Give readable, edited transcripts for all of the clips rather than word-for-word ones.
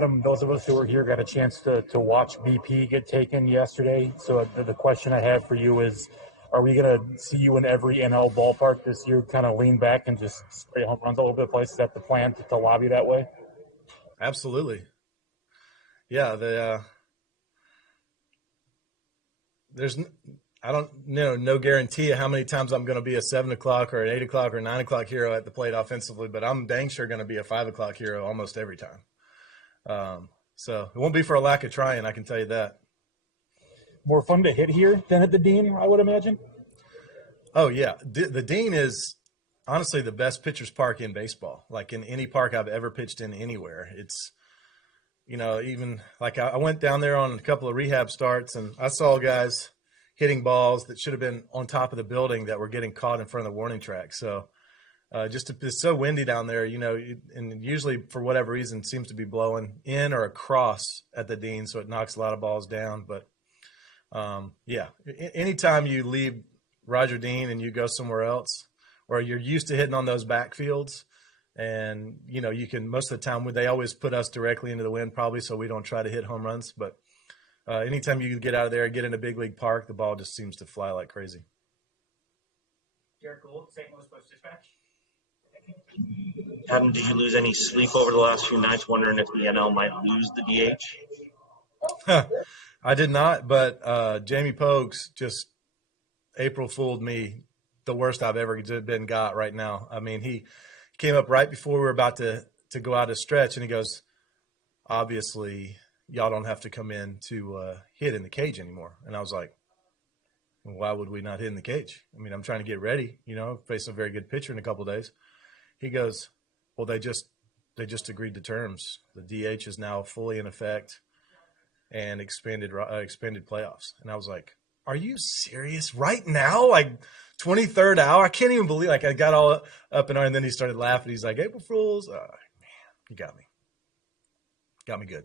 Adam, those of us who were here got a chance to watch BP get taken yesterday. So the question I have for you is, are we going to see you in every NL ballpark this year, kind of lean back and just spray home runs all over the place? Is that the plan to lobby that way? Absolutely. Yeah, there's I don't know no guarantee of how many times I'm going to be a 7 o'clock or an 8 o'clock or 9 o'clock hero at the plate offensively, but I'm dang sure going to be a 5 o'clock hero almost every time. So it won't be for a lack of trying, I can tell you that. More fun to hit here than at the Dean, I would imagine. Oh yeah, the Dean is honestly the best pitcher's park in baseball. Like in any park I've ever pitched in anywhere, it's even like I went down there on a couple of rehab starts and I saw guys hitting balls that should have been on top of the building that were getting caught in front of the warning track. So it's so windy down there, and usually for whatever reason seems to be blowing in or across at the Dean, so it knocks a lot of balls down. But anytime you leave Roger Dean and you go somewhere else, or you're used to hitting on those backfields, and you can, most of the time they always put us directly into the wind probably, so we don't try to hit home runs. But anytime you get out of there and get in a big league park, the ball just seems to fly like crazy. Derek Gould, St. Louis Post-Dispatch. Adam, did you lose any sleep over the last few nights wondering if the NL might lose the DH? I did not, but Jamie Pokes just April fooled me the worst I've ever been got right now. I mean, he came up right before we were about to go out a stretch, and he goes, obviously, y'all don't have to come in to hit in the cage anymore. And I was like, well, why would we not hit in the cage? I mean, I'm trying to get ready, face a very good pitcher in a couple of days. He goes, well, they just agreed to terms. The DH is now fully in effect and expanded playoffs. And I was like, are you serious right now? Like 23rd hour? I can't even believe, I got all up and then he started laughing. He's like, April Fools. Man, you got me. Got me good.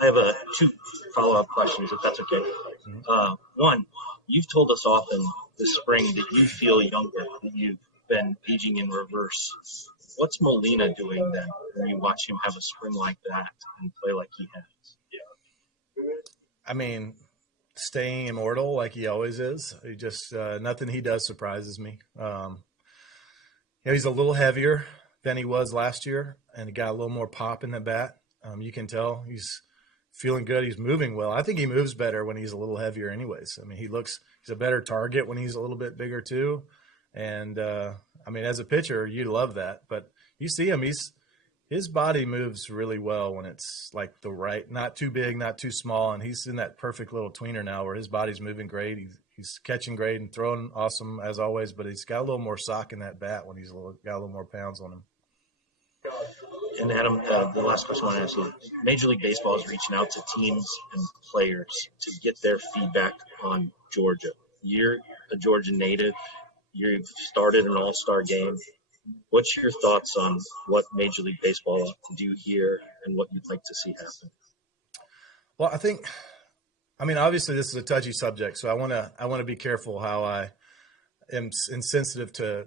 I have two follow-up questions, if that's okay. Mm-hmm. One, you've told us often this spring that you feel younger, that you've been aging in reverse. What's Molina doing then when you watch him have a spring like that and play like he has? I mean, staying immortal like he always is. He just nothing he does surprises me. He's a little heavier than he was last year, and he got a little more pop in the bat. You can tell he's feeling good. He's moving well. I think he moves better when he's a little heavier anyways. I mean, he's a better target when he's a little bit bigger too. And, as a pitcher, you love that. But you see him, his body moves really well when it's like the right, not too big, not too small. And he's in that perfect little tweener now where his body's moving great. He's catching great and throwing awesome as always, but he's got a little more sock in that bat when he's got a little more pounds on him. And Adam, the last question I want to ask you, Major League Baseball is reaching out to teams and players to get their feedback on Georgia. You're a Georgia native. You've started an all-star game. What's your thoughts on what Major League Baseball ought to do here and what you'd like to see happen? Well, obviously this is a touchy subject, so I want to be careful how I am insensitive to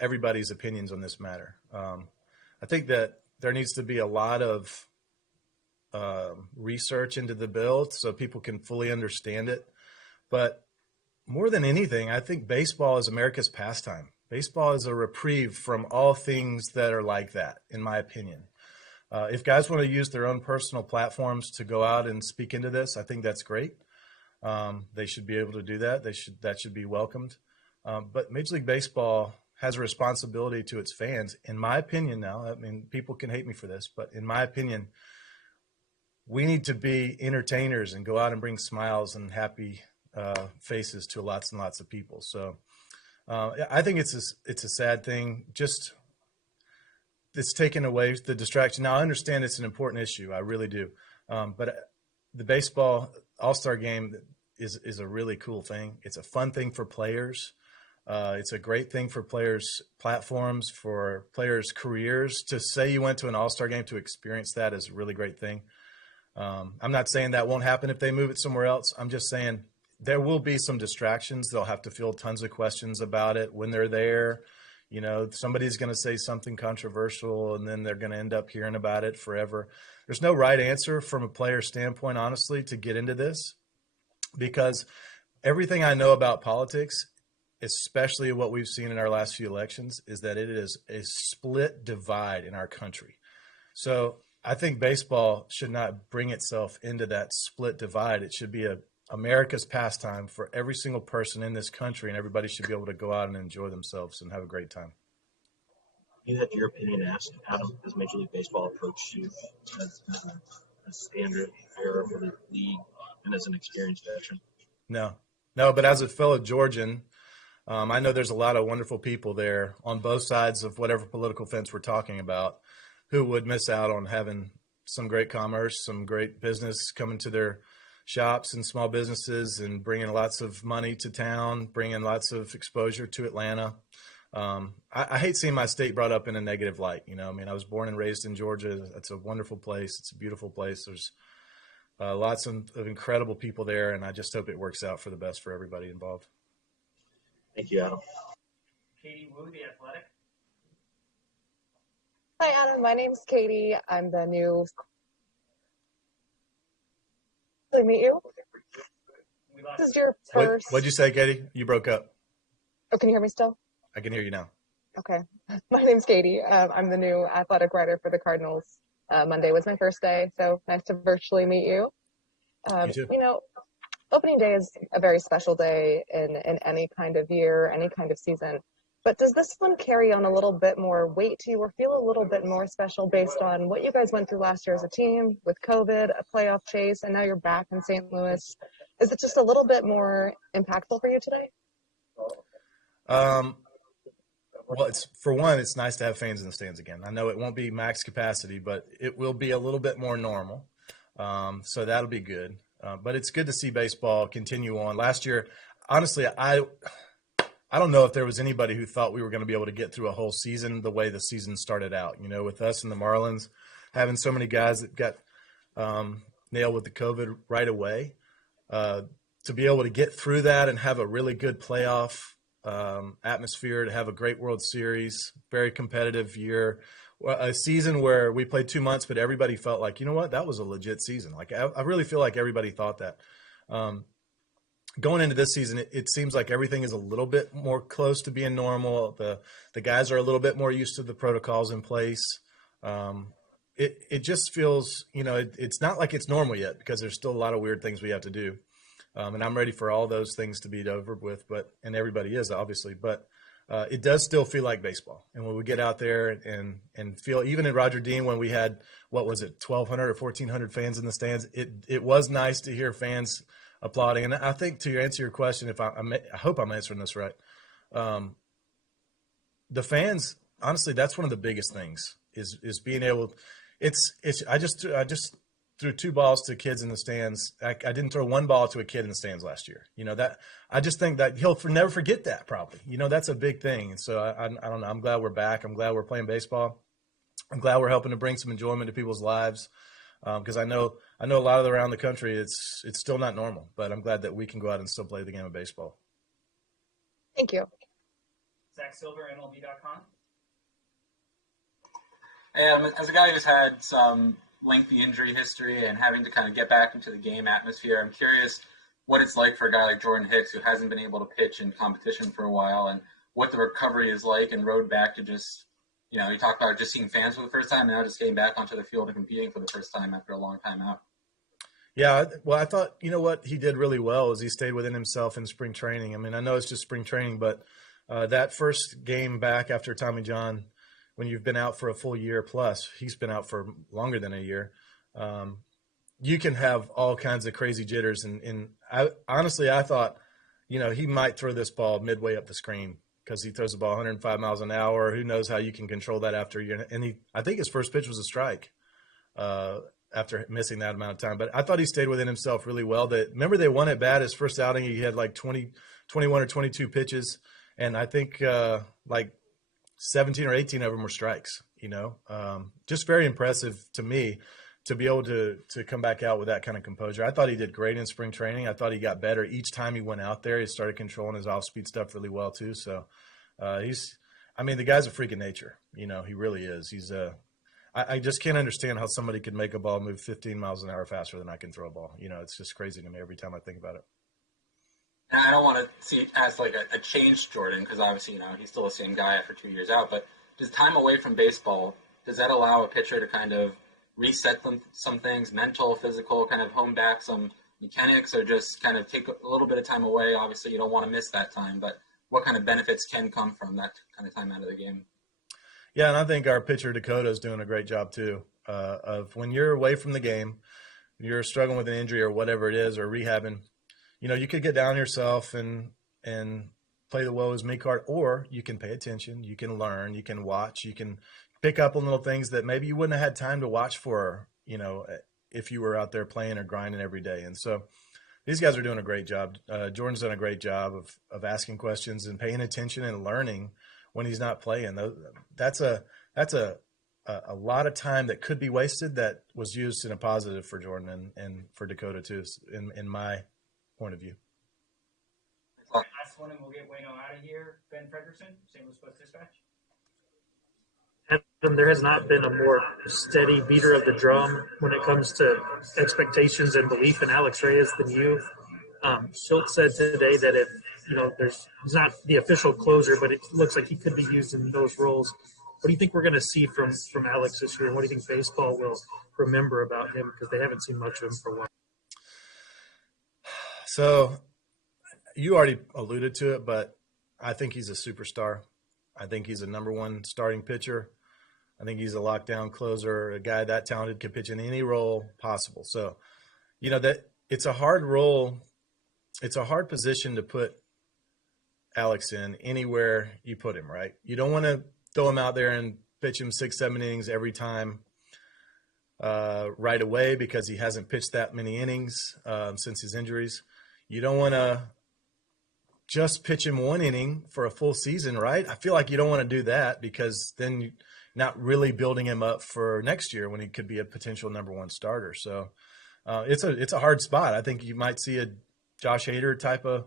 everybody's opinions on this matter. I think that there needs to be a lot of research into the bill so people can fully understand it. But more than anything, I think baseball is America's pastime. Baseball is a reprieve from all things that are like that, in my opinion. If guys want to use their own personal platforms to go out and speak into this, I think that's great. They should be able to do that. That should be welcomed. But Major League Baseball has a responsibility to its fans, in my opinion now. I mean, people can hate me for this, but in my opinion, we need to be entertainers and go out and bring smiles and happy faces to lots and lots of people. So I think it's a sad thing. Just it's taken away the distraction. Now I understand it's an important issue. I really do. But the baseball all-star game is a really cool thing. It's a fun thing for players. It's a great thing for players' platforms, for players' careers. To say you went to an all-star game to experience that is a really great thing. I'm not saying that won't happen if they move it somewhere else. I'm just saying there will be some distractions. They'll have to field tons of questions about it when they're there. You know, somebody's going to say something controversial and then they're going to end up hearing about it forever. There's no right answer from a player standpoint, honestly, to get into this, because everything I know about politics, especially what we've seen in our last few elections, is that it is a split divide in our country. So I think baseball should not bring itself into that split divide. It should be America's pastime for every single person in this country, and everybody should be able to go out and enjoy themselves and have a great time. You had your opinion asked, Adam, as Major League Baseball approached you as a standard bearer for the league and as an experienced veteran? No, but as a fellow Georgian, I know there's a lot of wonderful people there on both sides of whatever political fence we're talking about who would miss out on having some great commerce, some great business coming to their shops and small businesses and bringing lots of money to town, bringing lots of exposure to Atlanta. I hate seeing my state brought up in a negative light. You know, I mean, I was born and raised in Georgia. It's a wonderful place. It's a beautiful place. There's lots of incredible people there, and I just hope it works out for the best for everybody involved. Thank you, Adam. Katie Wu, The Athletic. Hi, Adam. My name's Katie. I'm the new. Nice to meet you. We lost This is your first. What'd you say, Katie? You broke up. Oh, can you hear me still? I can hear you now. Okay. My name's Katie. I'm the new athletic writer for the Cardinals. Monday was my first day, so nice to virtually meet you. You too. You know, opening day is a very special day in any kind of year, any kind of season. But does this one carry on a little bit more weight to you or feel a little bit more special based on what you guys went through last year as a team with COVID, a playoff chase, and now you're back in St. Louis? Is it just a little bit more impactful for you today? Well, it's nice to have fans in the stands again. I know it won't be max capacity, but it will be a little bit more normal. So that'll be good. But it's good to see baseball continue on. Last year, honestly, I don't know if there was anybody who thought we were going to be able to get through a whole season the way the season started out. You know, with us and the Marlins having so many guys that got nailed with the COVID right away, to be able to get through that and have a really good playoff atmosphere, to have a great World Series, very competitive year, a season where we played 2 months, but everybody felt like, you know what, that was a legit season. Like I really feel like everybody thought that. Going into this season, it seems like everything is a little bit more close to being normal. The guys are a little bit more used to the protocols in place. It just feels, you know, it's not like it's normal yet because there's still a lot of weird things we have to do. And I'm ready for all those things to be over with, and everybody is obviously, but it does still feel like baseball. And when we get out there and feel, even in Roger Dean, when we had, what was it, 1,200 or 1,400 fans in the stands, it was nice to hear fans applauding. And I think, to answer your question, if I hope I'm answering this right, the fans, honestly, that's one of the biggest things is being able. I just threw 2 balls to kids in the stands. I didn't throw 1 ball to a kid in the stands last year. You know, that I just think that he'll never forget that, probably. You know, that's a big thing. And so I don't know. I'm glad we're back. I'm glad we're playing baseball. I'm glad we're helping to bring some enjoyment to people's lives. Because I know a lot of around the country, it's still not normal, but I'm glad that we can go out and still play the game of baseball. Thank you. Zach Silver, MLB.com. And as a guy who's had some lengthy injury history and having to kind of get back into the game atmosphere, I'm curious what it's like for a guy like Jordan Hicks who hasn't been able to pitch in competition for a while, and what the recovery is like and road back to just, you know, you talk about just seeing fans for the first time, now just getting back onto the field and competing for the first time after a long time out. Yeah, well, I thought, you know what he did really well is he stayed within himself in spring training. I mean, I know it's just spring training, but that first game back after Tommy John, when you've been out for a full year plus, he's been out for longer than a year, you can have all kinds of crazy jitters. And I honestly thought, you know, he might throw this ball midway up the screen because he throws the ball 105 miles an hour. Who knows how you can control that after a year. And I think his first pitch was a strike after missing that amount of time. But I thought he stayed within himself really well. Remember they won at bat his first outing. He had like 21 or 22 pitches. And I think like 17 or 18 of them were strikes, you know, just very impressive to me to be able to come back out with that kind of composure. I thought he did great in spring training. I thought he got better each time he went out there. He started controlling his off-speed stuff really well too. So I mean, the guy's a freak of nature. He really is. I just can't understand how somebody could make a ball move 15 miles an hour faster than I can throw a ball. It's just crazy to me every time I think about it. And I don't want to ask like a changed Jordan, because obviously, he's still the same guy after 2 years out. But does time away from baseball, does that allow a pitcher to kind of reset some things, mental, physical, kind of hone back some mechanics, or just kind of take a little bit of time away? Obviously, you don't want to miss that time, but what kind of benefits can come from that kind of time out of the game? Yeah, and I think our pitcher Dakota is doing a great job too. Of when you're away from the game, you're struggling with an injury or whatever it is, or rehabbing. You could get down yourself and play the woe is me card, or you can pay attention, you can learn, you can watch, you can pick up on little things that maybe you wouldn't have had time to watch for, if you were out there playing or grinding every day. And so these guys are doing a great job. Jordan's done a great job of asking questions and paying attention and learning when he's not playing. That's a lot of time that could be wasted that was used in a positive for Jordan and for Dakota too, in my point of view. Last one, and we'll get Wayno out of here. Ben Frederickson, St. Louis Post-Dispatch. Adam, there has not been a more steady beater of the drum when it comes to expectations and belief in Alex Reyes than you. Schultz said today that if he's not the official closer, but it looks like he could be used in those roles. What do you think we're going to see from Alex this year? And what do you think baseball will remember about him, because they haven't seen much of him for a while? So you already alluded to it, but I think he's a superstar. I think he's a number one starting pitcher. I think he's a lockdown closer, a guy that talented can pitch in any role possible. So, that it's a hard role. It's a hard position to put Alex in anywhere you put him, right? You don't want to throw him out there and pitch him 6-7 innings every time right away, because he hasn't pitched that many innings since his injuries. You don't want to just pitch him 1 inning for a full season, right? I feel like you don't want to do that, because then you're not really building him up for next year when he could be a potential number one starter. So it's a hard spot. I think you might see a Josh Hader type of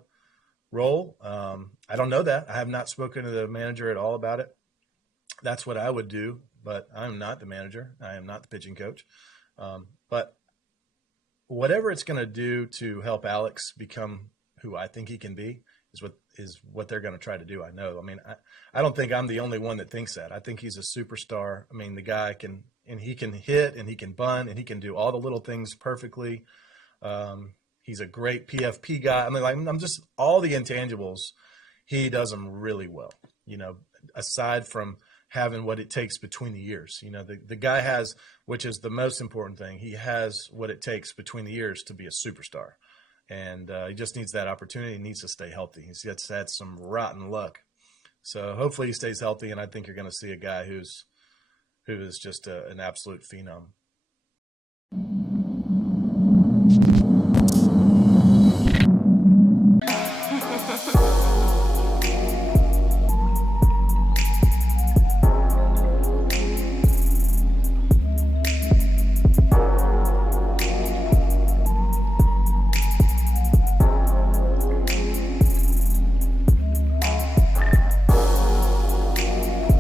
role. I don't know that. I have not spoken to the manager at all about it. That's what I would do, but I'm not the manager. I am not the pitching coach. But whatever it's going to do to help Alex become who I think he can be is what they're going to try to do. I know. I mean, I don't think I'm the only one that thinks that. I think he's a superstar. I mean, the guy can hit, and he can bunt, and he can do all the little things perfectly. He's a great PFP guy. I mean, I'm just all the intangibles. He does them really well, aside from having what it takes between the years. The guy has, which is the most important thing, he has what it takes between the years to be a superstar. And he just needs that opportunity. He needs to stay healthy. He's had some rotten luck. So hopefully he stays healthy, and I think you're going to see a guy who is just an absolute phenom.